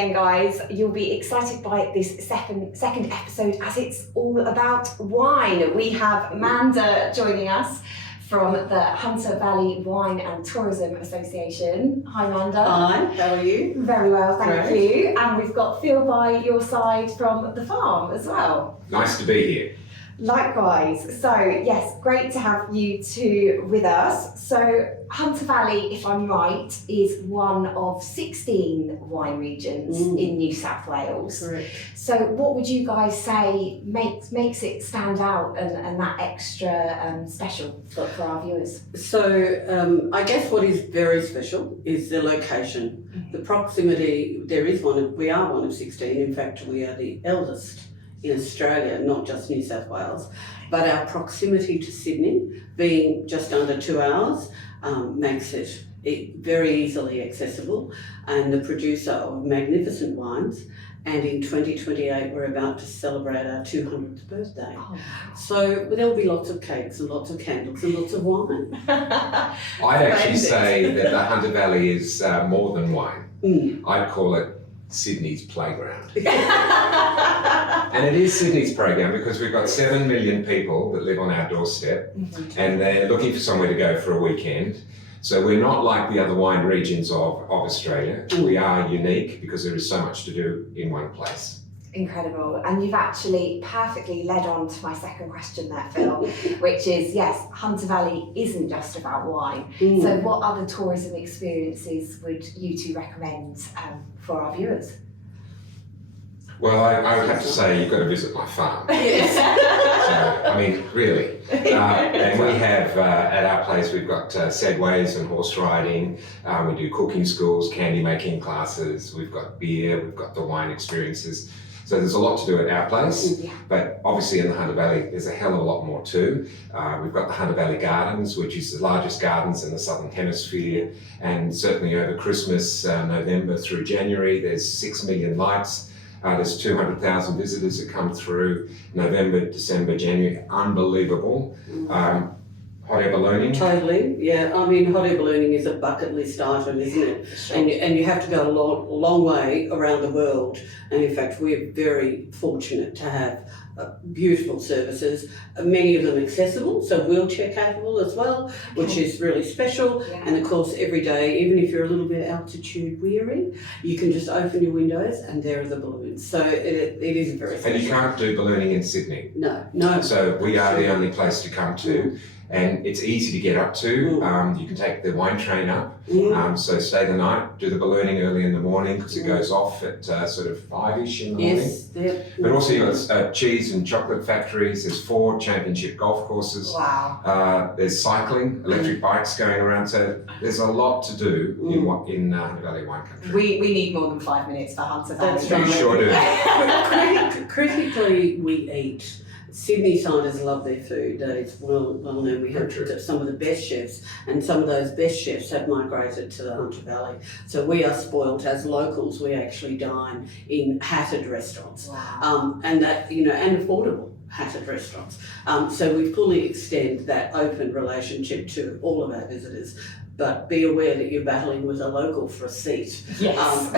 again, guys. You'll be excited by this second episode as it's all about wine. We have Manda joining us from the Hunter Valley Wine and Tourism Association. Hi, Manda. Hi, how are you? Very well, thank you. And we've got Phil by your side from the farm as well. Nice to be here. Likewise. So yes, great to have you two with us. So Hunter Valley, if I'm right, is one of 16 wine regions in New South Wales. Correct. So what would you guys say makes it stand out and that extra special for our viewers? So I guess what is very special is the location. The proximity, we are one of 16, in fact we are the eldest in Australia, not just New South Wales, but our proximity to Sydney, being just under 2 hours, makes it very easily accessible, and the producer of magnificent wines. And in 2028, we're about to celebrate our 200th birthday. Oh. So there'll be lots of cakes and lots of candles and lots of wine. I'd actually say that the Hunter Valley is more than wine. I'd call it Sydney's playground. And it is Sydney's playground because we've got 7 million people that live on our doorstep and they're looking for somewhere to go for a weekend. So we're not like the other wine regions of Australia. We are unique because there is so much to do in one place. Incredible. And you've actually perfectly led on to my second question there, Phil, which is, yes, Hunter Valley isn't just about wine. So what other tourism experiences would you two recommend for our viewers? Well, I would have to say you've got to visit my farm. Yes. So, I mean, really. And we have, at our place, we've got segways and horse riding. We do cooking schools, candy making classes. We've got beer, we've got the wine experiences. So there's a lot to do at our place, but obviously in the Hunter Valley, there's a hell of a lot more too. We've got the Hunter Valley Gardens, which is the largest gardens in the Southern Hemisphere. And certainly over Christmas, November through January, there's 6 million lights. There's 200,000 visitors that come through November, December, January. Unbelievable. Hot air ballooning. Totally, yeah. I mean, hot air ballooning is a bucket list item, isn't it? Sure. And you have to go a long way around the world. And in fact, we're very fortunate to have beautiful services, many of them accessible, so wheelchair capable as well, which is really special. Yeah. And of course, every day, even if you're a little bit altitude weary, you can just open your windows and there are the balloons. So it is very special. And you can't do ballooning in Sydney. No. So we are the only place to come to. And it's easy to get up to. You can take the wine train up, so stay the night, do the ballooning early in the morning because it goes off at sort of 5-ish in the morning. Yes. But also you've got cheese and chocolate factories, there's 4 championship golf courses, Wow. there's cycling, electric bikes going around, so there's a lot to do in Hunter Valley Wine Country. We need more than 5 minutes for Hunter Valley. That's You right. sure do. Critically, we eat. Sydneysiders love their food. That is well known. We have some of the best chefs, and some of those best chefs have migrated to the Hunter Valley. So we are spoilt as locals. We actually dine in hatted restaurants, Wow. and that and affordable hatted restaurants. So we fully extend that open relationship to all of our visitors. But be aware that you're battling with a local for a seat, Yes.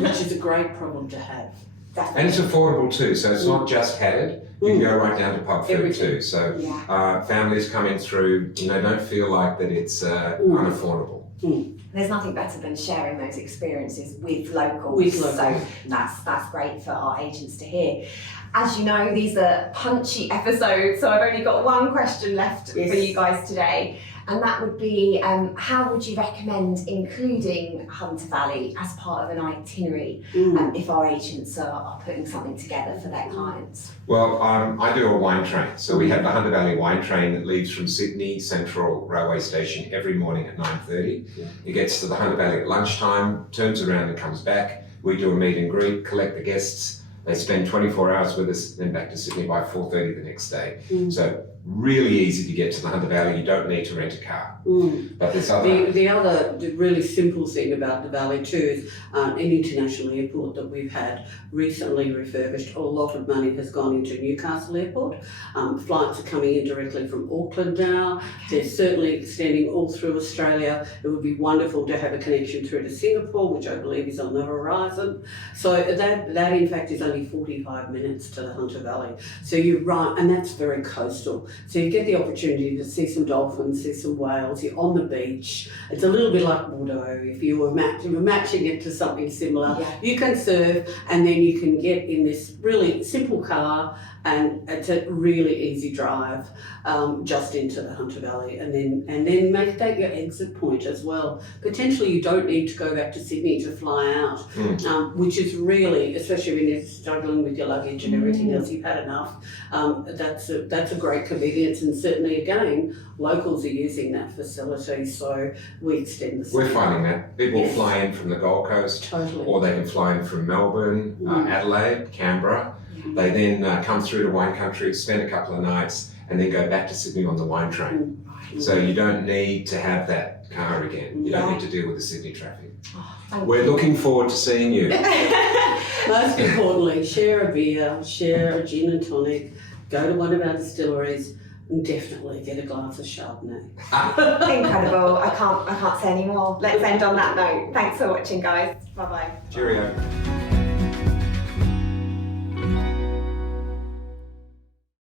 which is a great problem to have. Definitely. And it's affordable too, so it's not just hatted, you can go right down to pub food Everything. too. So Yeah. families coming through, don't feel like that it's unaffordable. There's nothing better than sharing those experiences with locals. So that's great for our agents to hear. As you know, these are punchy episodes, so I've only got one question left for you guys today. And that would be, how would you recommend including Hunter Valley as part of an itinerary if our agents are putting something together for their clients? Well, I do a wine train. So we have the Hunter Valley Wine Train that leaves from Sydney Central Railway Station every morning at 9:30. It gets to the Hunter Valley at lunchtime, turns around and comes back. We do a meet and greet, collect the guests. They spend 24 hours with us, then back to Sydney by 4:30 the next day. So really easy to get to the Hunter Valley. You don't need to rent a car. But there's other... The other really simple thing about the Valley too is an international airport that we've had recently refurbished. A lot of money has gone into Newcastle Airport. Flights are coming in directly from Auckland now. They're certainly extending all through Australia. It would be wonderful to have a connection through to Singapore, which I believe is on the horizon. So that in fact is only 45 minutes to the Hunter Valley. So you're right, and that's very coastal. So you get the opportunity to see some dolphins, see some whales. You're on the beach. It's a little bit like Bordeaux. If you were matching it to something similar, you can surf, and then you can get in this really simple car, and it's a really easy drive just into the Hunter Valley, and then make that your exit point as well. Potentially, you don't need to go back to Sydney to fly out, which is really, especially when you're struggling with your luggage and everything else, you've had enough. That's a great convenience, and certainly again, locals are using that facility, so we extend the. We're finding that people fly in from the Gold Coast, Totally. or they can fly in from Melbourne, Adelaide, Canberra. They then come through to wine country, spend a couple of nights, and then go back to Sydney on the wine train. So you don't need to have that car again. You don't need to deal with the Sydney traffic. We're looking forward to seeing you. Most importantly, share a beer, share a gin and tonic, go to one of our distilleries, and definitely get a glass of Chardonnay. Incredible. I can't say any more. Let's end on that note. Thanks for watching, guys. Bye bye. Cheerio.